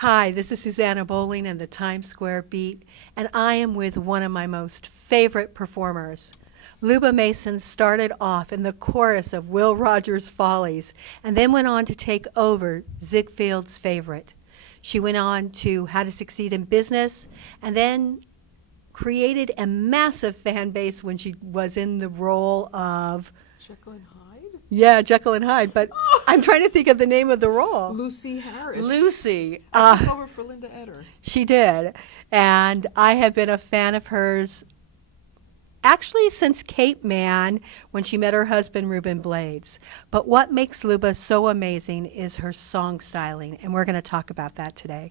Hi, this is Susanna Bowling and the Times Square Beat, and I am with one of my most favorite performers. Luba Mason started off in the chorus of Will Rogers' Follies and then went on to take over Ziegfeld's favorite. She went on to How to Succeed in Business and then created a massive fan base when she was in the role of Jekyll and Hyde? yeah, Jekyll and Hyde, but I'm trying to think of the name of the role. Lucy Harris. Lucy. I took over for Linda Eder. She did. And I have been a fan of hers actually since Cape Man when she met her husband, Reuben Blades. But what makes Luba so amazing is her song styling, and we're going to talk about that today.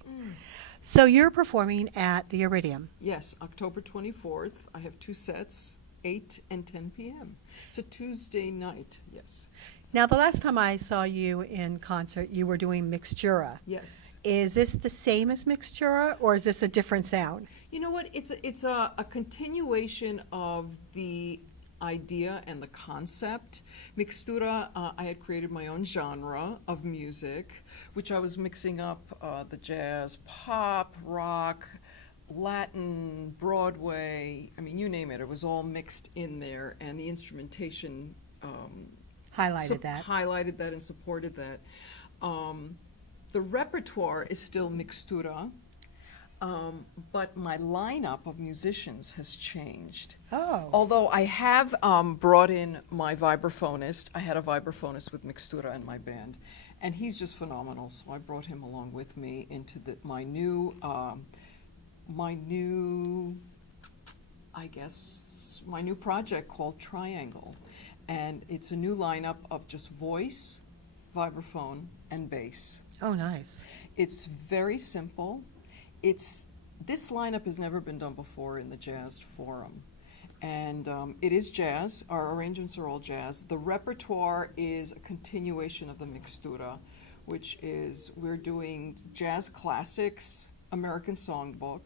So you're performing at the Iridium. Yes, October 24th. I have 2 sets, 8 and 10 p.m. It's a Tuesday night, yes. Now, the last time I saw you in concert, you were doing Mixtura. Yes. Is this the same as Mixtura, or is this a different sound? You know what? It's a continuation of the idea and the concept. Mixtura, I had created my own genre of music, which I was mixing up the jazz, pop, rock, Latin, Broadway, I mean, you name it. It was all mixed in there, and the instrumentation Highlighted that. highlighted that and supported that. The repertoire is still Mixtura, but my lineup of musicians has changed. Oh. Although I have brought in my vibraphonist. I had a vibraphonist with Mixtura in my band, and he's just phenomenal, so I brought him along with me into my new, my new project called Triangle. And it's a new lineup of just voice, vibraphone, and bass. Oh, nice. It's very simple. This lineup has never been done before in the jazz forum. And it is jazz. Our arrangements are all jazz. The repertoire is a continuation of the Mixtura, which is we're doing jazz classics, American songbook.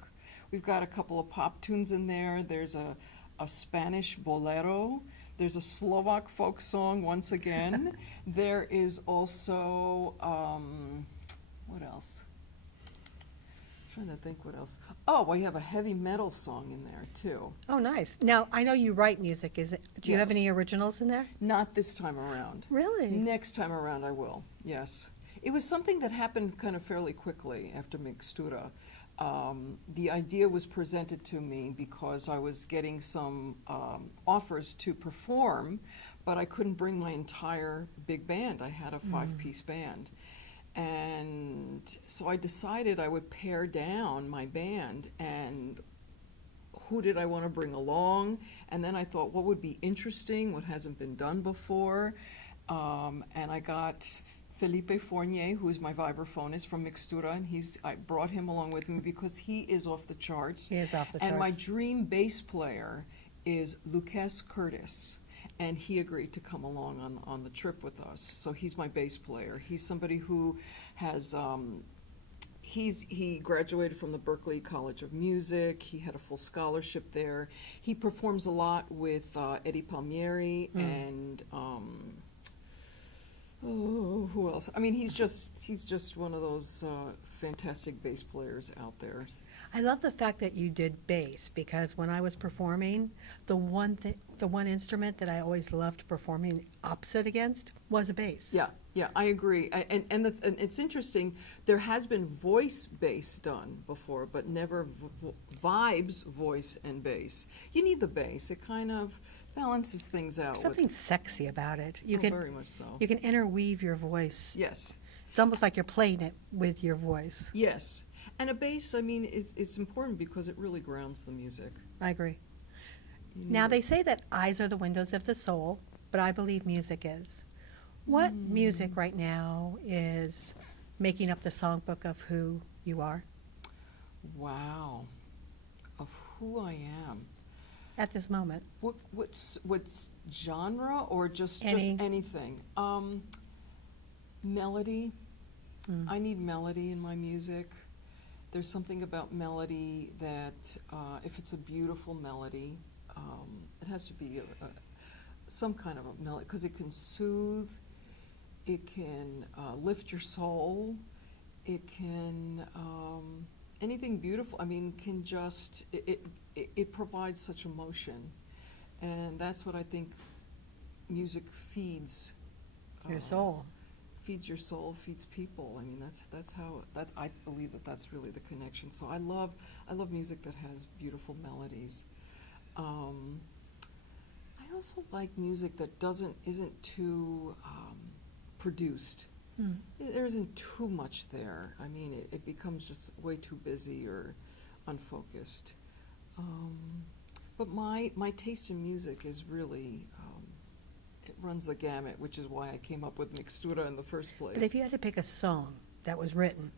We've got a couple of pop tunes in there. There's a Spanish bolero. There's a Slovak folk song once again. There is also, what else? I'm trying to think what else. Oh, we have a heavy metal song in there too. Oh, nice. Now, I know you write music. Do you have Yes. any originals in there? Not this time around. Really? Next time around I will, yes. It was something that happened kind of fairly quickly after Mixtura. The idea was presented to me because I was getting some offers to perform, but I couldn't bring my entire big band. I had a 5-piece band. And so I decided I would pare down my band and who did I want to bring along? And then I thought, what would be interesting, what hasn't been done before? And I got Felipe Fournier, who is my vibraphonist from Mixtura, and I brought him along with me because he is off the charts. He is off the And my charts. dream bass player is Luques Curtis, and he agreed to come along on the trip with us. So he's my bass player. He's somebody who has he graduated from the Berklee College of Music. He had a full scholarship there. He performs a lot with Eddie Palmieri and who else? I mean, he's just one of those fantastic bass players out there. I love the fact that you did bass because when I was performing, the one instrument that I always loved performing opposite against was a bass. Yeah, I agree. And it's interesting. There has been voice bass done before, but never vibes voice and bass. You need the bass. It kind of balances things out. Something sexy about it. Very much so. You can interweave your voice. Yes. It's almost like you're playing it with your voice. Yes. And a bass, I mean, it's important because it really grounds the music. I agree. You Now, need they it. say that eyes are the windows of the soul, but I believe music is. What music right now is making up the songbook of who you are Wow. Of who I am. at this moment? What's genre or just Any. anything? Melody. I need melody in my music. There's something about melody that if it's a beautiful melody, it has to be some kind of a melody because it can soothe, it can lift your soul, It can, anything beautiful, I mean, can just, it provides such emotion. And that's what I think music feeds. Your soul. Feeds your soul, feeds people. I mean, that's how, I believe that that's really the connection. So I love music that has beautiful melodies. I also like music that isn't too produced. Mm. There isn't too much there. I mean, it becomes just way too busy or unfocused. But my taste in music is really, it runs the gamut, which is why I came up with Mixtura in the first place. But if you had to pick a song that was written,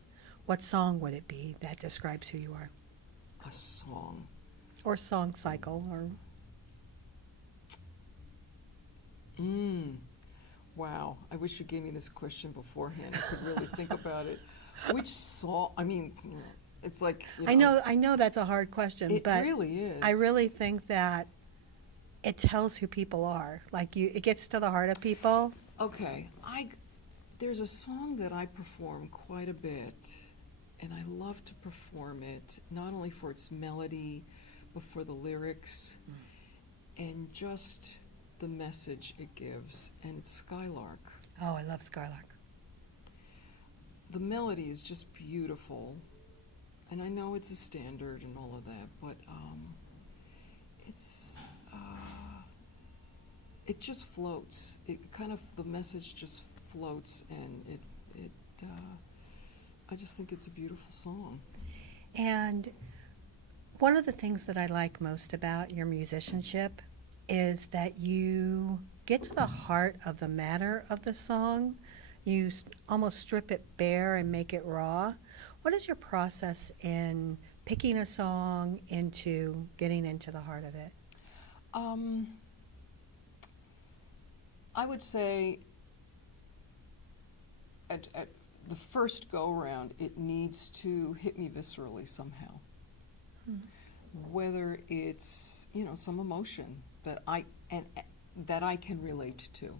what song would it be that describes who you are? A song. Or song cycle, or... Wow, I wish you gave me this question beforehand. I could really think about it. Which song? I mean, it's like, you know. I know that's a hard question, It but really is. I really think that it tells who people are. Like, it gets to the heart of people. Okay, there's a song that I perform quite a bit, and I love to perform it, not only for its melody, but for the lyrics, and just the message it gives, and it's Skylark. Oh, I love Skylark. The melody is just beautiful, and I know it's a standard and all of that, but it just floats. The message just floats, and I just think it's a beautiful song. And one of the things that I like most about your musicianship is that you get to the heart of the matter of the song. You almost strip it bare and make it raw. What is your process in picking a song into getting into the heart of it? I would say at the first go-around, it needs to hit me viscerally somehow. Whether it's, some emotion that I can relate to.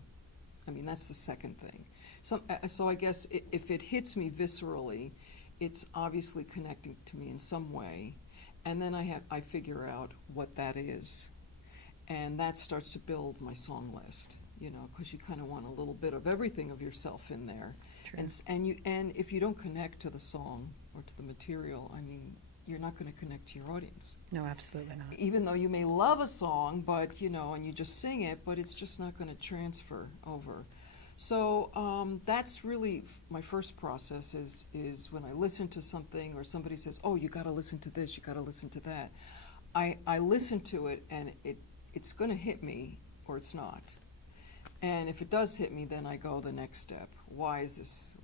I mean, that's the second thing. So I guess if it hits me viscerally, it's obviously connecting to me in some way, and then I figure out what that is, and that starts to build my song list. Because you kind of want a little bit of everything of yourself in there. True. And if you don't connect to the song or to the material, I mean, you're not going to connect to your audience. No, absolutely not. Even though you may love a song, but and you just sing it, but it's just not going to transfer over. So that's really my first process is when I listen to something or somebody says, "Oh, you got to listen to this, you got to listen to that." I listen to it, and it's going to hit me or it's not. And if it does hit me, then I go the next step. Why is this?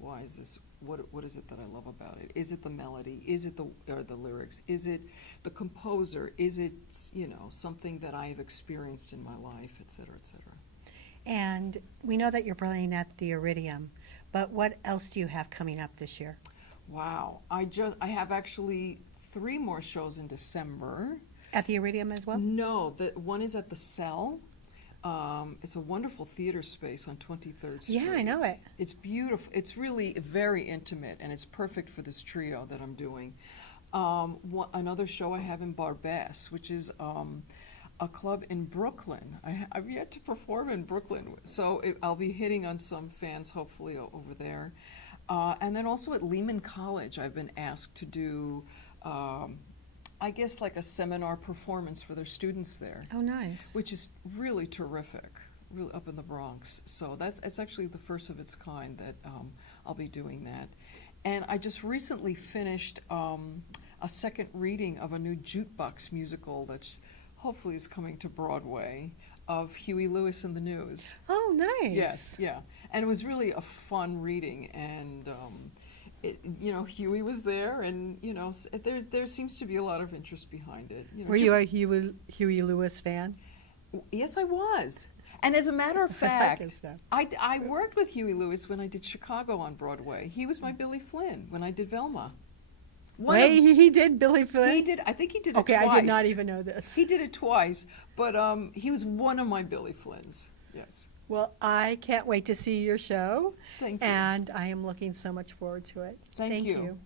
What is it that I love about it? Is it the melody? Is it the lyrics? Is it the composer? Is it, something that I have experienced in my life, et cetera, et cetera? And we know that you're playing at the Iridium, but what else do you have coming up this year? Wow. I have actually 3 more shows in December. At the Iridium as well? No, one is at the Cell. It's a wonderful theater space on 23rd Street. Yeah, I know it. It's beautiful. It's really very intimate, and it's perfect for this trio that I'm doing. Another show I have in Barbès, which is a club in Brooklyn. I've yet to perform in Brooklyn, so I'll be hitting on some fans, hopefully, over there. And then also at Lehman College, I've been asked to do I guess like a seminar performance for their students there. Oh, nice. Which is really terrific, really up in the Bronx. So it's actually the first of its kind that I'll be doing that. And I just recently finished a second reading of a new jukebox musical that's hopefully is coming to Broadway of Huey Lewis and the News. Oh, nice. Yes, yeah. And it was really a fun reading, and Huey was there, and there seems to be a lot of interest behind it. Were you a Huey Lewis fan? Yes, I was. And as a matter of fact, I worked with Huey Lewis when I did Chicago on Broadway. He was my Billy Flynn when I did Velma. He did Billy Flynn? He did. I think he did it okay, twice. I did not even know this. He did it twice, but he was one of my Billy Flynns. Yes. Well, I can't wait to see your show. Thank you. And I am looking so much forward to it. Thank you.